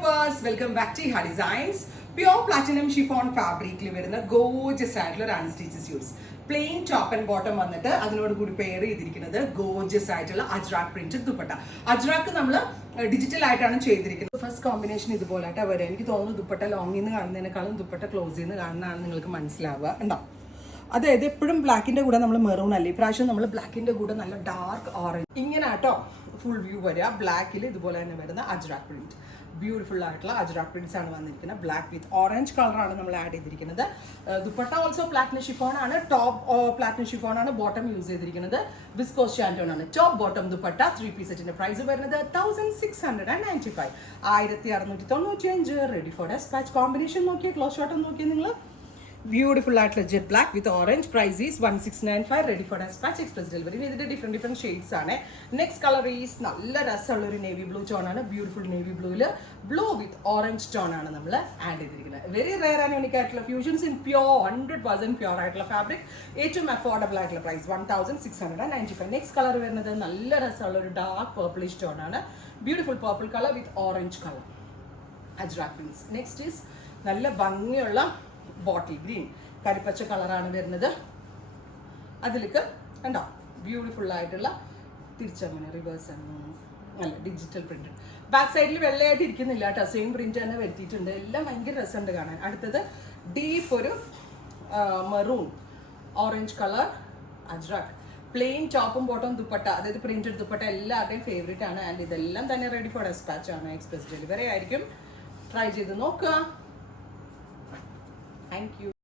viewers, welcome back to Iha Designs. Pure platinum chiffon fabric വരുന്ന gorgeous ആയിട്ടുള്ള ഒരു unstitched suits. Plain top and bottom വന്നിട്ട് അതിനോട് കൂടി പെയർ ചെയ്തിരിക്കുന്നത് gorgeous ആയിട്ടുള്ള അജ്രാക്ക് പ്രിന്റഡ് ദുപ്പട്ട. അജ്രാക്ക് നമ്മൾ ഡിജിറ്റൽ ആയിട്ടാണ് ചെയ്തിരിക്കുന്നത്. ഫസ്റ്റ് കോമ്പിനേഷൻ ഇതുപോലായിട്ടാണ് വരിക. എനിക്ക് തോന്നുന്നു ദുപ്പട്ട ലോങ്ങിൽ നിന്ന് കാണുന്നതിനേക്കാളും ദുപ്പട്ട ക്ലോസിൽ നിന്ന് കാണുന്നതാണ് നിങ്ങൾക്ക് മനസ്സിലാവുക. ഉണ്ടോ? അതായത് എപ്പോഴും ബ്ലാക്കിൻ്റെ കൂടെ നമ്മൾ മെറൂൺ അല്ലേ, ഇപ്രാവശ്യം നമ്മൾ ബ്ലാക്കിൻ്റെ കൂടെ നല്ല ഡാർക്ക് ഓറഞ്ച് ഇങ്ങനെ ആട്ടോ ഫുൾ വ്യൂ വരിക. ബ്ലാക്കിൽ ഇതുപോലെ തന്നെ വരുന്ന അജ്രാക്ക് പ്രിന്റ്, ബ്യൂട്ടിഫുൾ ആയിട്ടുള്ള അജ്രാക്ക് പ്രിന്റ്സ് ആണ് വന്നിരിക്കുന്നത്. ബ്ലാക്ക് വിത്ത് ഓറഞ്ച് കളറാണ് നമ്മൾ ആഡ് ചെയ്തിരിക്കുന്നത്. ദുപ്പട്ട ഓൾസോ പ്ലാറ്റിനം ഷിഫോൺ ആണ്, ടോപ്പ് പ്ലാറ്റിനം ഷിഫോൺ ആണ്, ബോട്ടം യൂസ് ചെയ്തിരിക്കുന്നത് വിസ്കോസ് ഷാൻറ്റോൺ ആണ്. ടോപ്പ് ബോട്ടം ദുപ്പട്ട 3 പീസ് സെറ്റിന്റെ പ്രൈസ് വരുന്നത് 1695, 1695. Ready for dispatch. കോമ്പിനേഷൻ നോക്കിയാൽ ക്ലോസ് ഷോട്ട് നോക്കിയാൽ നിങ്ങൾ ബ്യൂട്ടിഫുൾ ആയിട്ടുള്ള jet black with orange. Price is 1695. Ready for dispatch. Express delivery. ഇതിന്റെ ഡിഫറെന്റ് ഷെയ്ഡ്സ് ആണ്. നെക്സ്റ്റ് കളർ ഈസ് നല്ല രസമുള്ള ഒരു നേവി ബ്ലൂ ടോൺ ആണ്. ബ്യൂട്ടിഫുൾ നേവി ബ്ലൂവിൽ ബ്ലൂ വിത്ത് ഓറഞ്ച് ടോൺ ആണ് നമ്മൾ ആഡ് ചെയ്തിരിക്കുന്നത്. വെരി റെയർ ആൻഡ് യൂണിക് ആയിട്ടുള്ള ഫ്യൂഷൻസ് ഇൻ പ്യോർ 100% പ്യോർ ആയിട്ടുള്ള ഫാബ്രിക്. ഏറ്റവും അഫോർഡബിൾ ആയിട്ടുള്ള പ്രൈസ് 1695. നെക്സ്റ്റ് കളർ വരുന്നത് നല്ല രസമുള്ള ഒരു ഡാർക്ക് പർപ്പിളിഷ് ടോൺ ആണ്. Beautiful purple colour with orange colour Ajrakh prints. Next is നല്ല ഭംഗിയുള്ള ബോട്ടിൽ ഗ്രീൻ കരിപ്പച്ച കളറാണ് വരുന്നത്. അതിലേക്ക് കണ്ടോ ബ്യൂട്ടിഫുൾ ആയിട്ടുള്ള തിരിച്ചങ്ങനെ റിവേഴ്സ് അല്ല ഡിജിറ്റൽ പ്രിന്റ്. ബാക്ക് സൈഡിൽ വെള്ളയായിട്ട് ഇരിക്കുന്നില്ല കേട്ടോ, സെയിം പ്രിന്റ് തന്നെ വരുത്തിയിട്ടുണ്ട്. എല്ലാം ഭയങ്കര രസമുണ്ട് കാണാൻ. അടുത്തത് ഡീപ്പ് ഒരു maroon orange colour Ajrak. Plain ടോപ്പും ബോട്ടവും ദുപ്പട്ട, അതായത് പ്രിന്റഡ് ദുപ്പട്ട എല്ലാവരുടെയും ഫേവറേറ്റ് ആണ്. ആൻഡ് ഇതെല്ലാം തന്നെ റെഡി ഫോർ ഡെസ്പാച്ച് ആണ്. എക്സ്പ്രസ് ഡെലിവറി ആയിരിക്കും. ട്രൈ ചെയ്ത് നോക്കുക. Thank you.